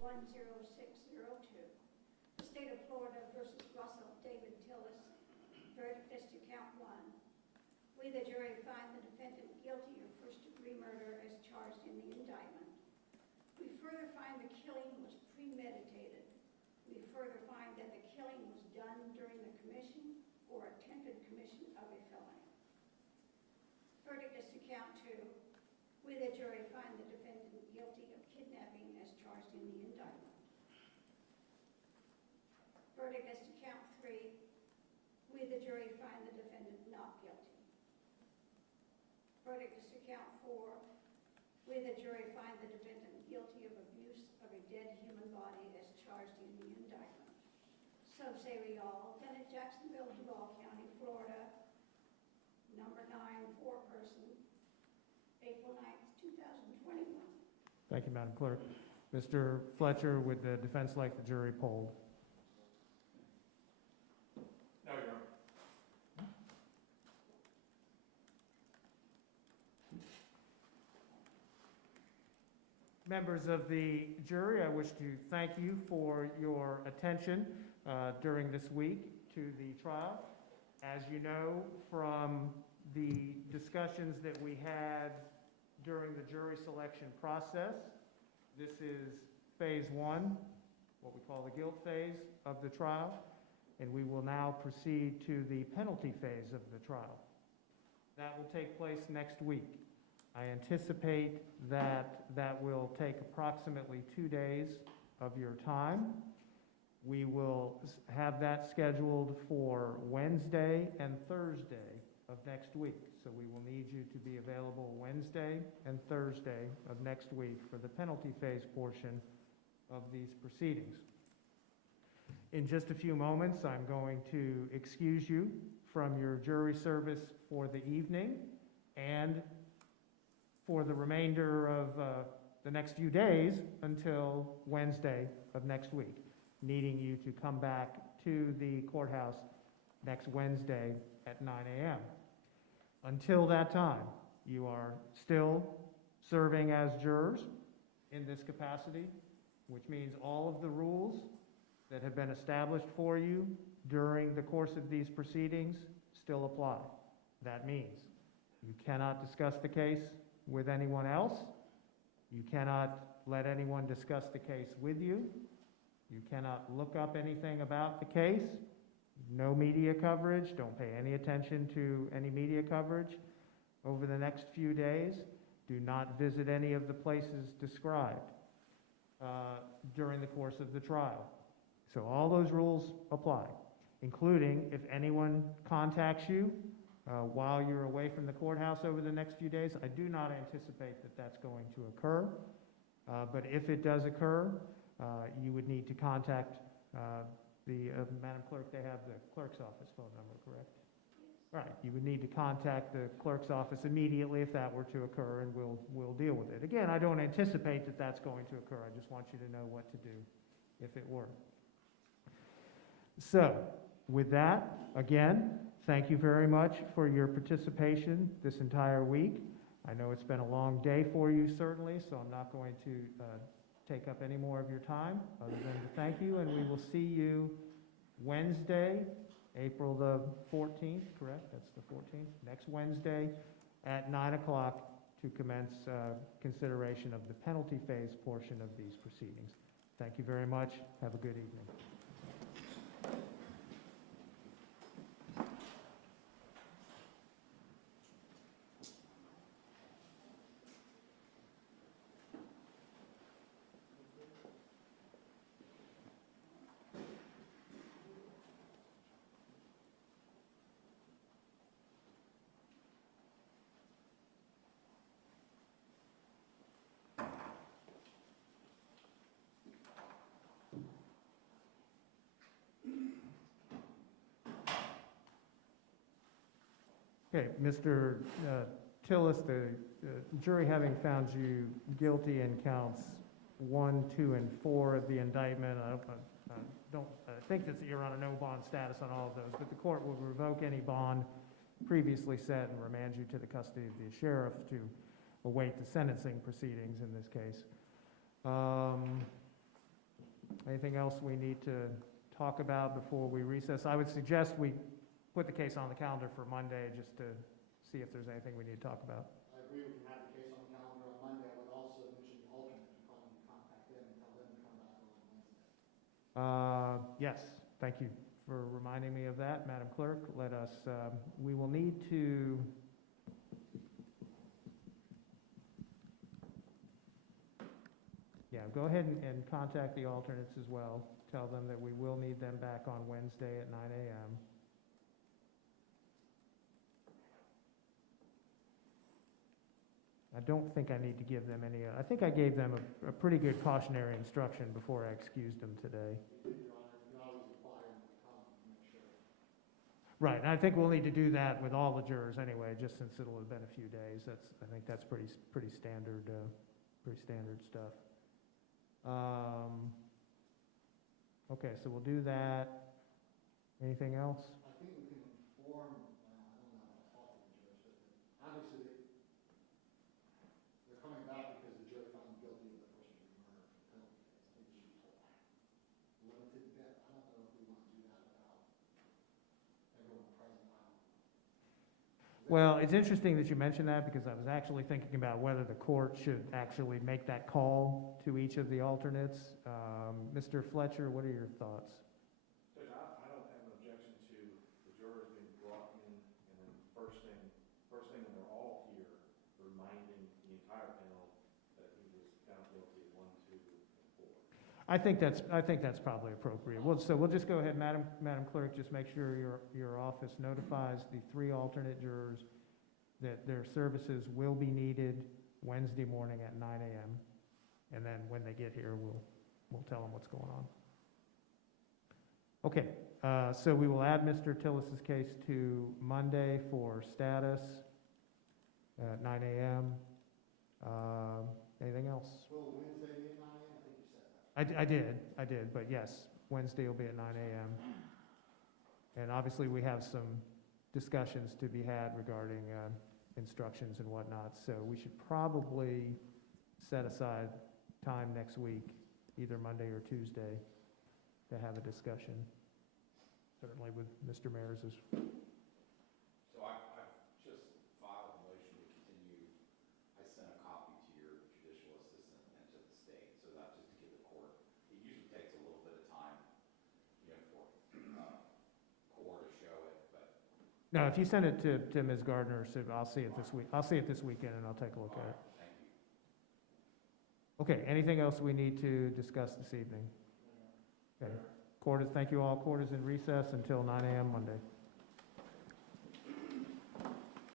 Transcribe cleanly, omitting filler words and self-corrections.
10602. The State of Florida versus Russell David Tillis. Verdict is to count one. We, the jury, find the defendant guilty of first-degree murder as charged in the indictment. We further find the killing was premeditated. We further find that the killing was done during the commission or attempted commission of a felony. Verdict is to count two. We, the jury, find the defendant guilty of kidnapping as charged in the indictment. Verdict is to count three. We, the jury, find the defendant not guilty. Verdict is to count four. We, the jury, find the defendant guilty of abuse of a dead human body as charged in the indictment. So say we all. Defendant Jacksonville, Duval County, Florida, number 9, foreperson, April 9th, 2021. Thank you, Madam Clerk. Mr. Fletcher, would the defense like the jury polled? No, Your Honor. Members of the jury, I wish to thank you for your attention during this week to the trial. As you know from the discussions that we had during the jury selection process, this is phase one, what we call the guilt phase of the trial, and we will now proceed to the penalty phase of the trial. That will take place next week. I anticipate that that will take approximately 2 days of your time. We will have that scheduled for Wednesday and Thursday of next week. So we will need you to be available Wednesday and Thursday of next week for the penalty phase portion of these proceedings. In just a few moments, I'm going to excuse you from your jury service for the evening and for the remainder of the next few days until Wednesday of next week, needing you to come back to the courthouse next Wednesday at 9 a.m. Until that time, you are still serving as jurors in this capacity, which means all of the rules that have been established for you during the course of these proceedings still apply. That means you cannot discuss the case with anyone else. You cannot let anyone discuss the case with you. You cannot look up anything about the case. No media coverage. Don't pay any attention to any media coverage over the next few days. Do not visit any of the places described during the course of the trial. So all those rules apply, including if anyone contacts you while you're away from the courthouse over the next few days. I do not anticipate that that's going to occur, but if it does occur, you would need to contact Madam Clerk, they have the clerk's office phone number, correct? Right, you would need to contact the clerk's office immediately if that were to occur, and we'll deal with it. Again, I don't anticipate that that's going to occur. I just want you to know what to do if it were. So, with that, again, thank you very much for your participation this entire week. I know it's been a long day for you, certainly, so I'm not going to take up any more of your time other than to thank you, and we will see you Wednesday, April the 14th, correct? That's the 14th, next Wednesday at 9 o'clock to commence consideration of the penalty phase portion of these proceedings. Thank you very much. Have a good evening. Okay, Mr. Tillis, the jury having found you guilty in counts 1, 2, and 4 of the indictment, I think that you're on a no bond status on all of those, but the court will revoke any bond previously set and remand you to the custody of the sheriff to await the sentencing proceedings in this case. Anything else we need to talk about before we recess? I would suggest we put the case on the calendar for Monday, just to see if there's anything we need to talk about. I agree, we can have the case on the calendar on Monday. I would also mention the alternates. We probably need to contact them and tell them to come back on Wednesday. Yes, thank you for reminding me of that, Madam Clerk. Let us, we will need to, yeah, go ahead and contact the alternates as well. Tell them that we will need them back on Wednesday at 9 a.m. I don't think I need to give them any, I think I gave them a pretty good cautionary instruction before I excused them today. You did, Your Honor. You can always require them to come to make sure. Right, and I think we'll need to do that with all the jurors anyway, just since it'll have been a few days. I think that's pretty standard stuff. Okay, so we'll do that. Anything else? I think we can inform, I don't know how to talk to the jurors, but obviously they're coming back because the jury found them guilty of the first-degree murder for penalty phase. I think we should be told limited bit. I don't know if we want to do that without everyone present. I don't know. Well, it's interesting that you mentioned that, because I was actually thinking about whether the court should actually make that call to each of the alternates. Mr. Fletcher, what are your thoughts? Judge, I don't have an objection to the jurors being brought in, and then first thing when they're all here, reminding the entire panel that he was found guilty of 1, 2, and 4. I think that's probably appropriate. So we'll just go ahead, Madam Clerk, just make sure your office notifies the 3 alternate jurors that their services will be needed Wednesday morning at 9 a.m. And then when they get here, we'll tell them what's going on. Okay, so we will add Mr. Tillis's case to Monday for status at 9 a.m. Anything else? Will Wednesday be at 9 a.m.? I think you said that. I did, but yes, Wednesday will be at 9 a.m. And obviously, we have some discussions to be had regarding instructions and whatnot, so we should probably set aside time next week, either Monday or Tuesday, to have a discussion, certainly with Mr. Mayor's. So I've just filed a motion to continue. I sent a copy to your judicial assistant and to the state, so that's just to give the court. It usually takes a little bit of time, for court to show it, but. No, if you send it to Ms. Gardner, so I'll see it this week. I'll see it this weekend, and I'll take a look at it. Thank you. Okay, anything else we need to discuss this evening? Okay. Thank you all. Court is in recess until 9 a.m. Monday.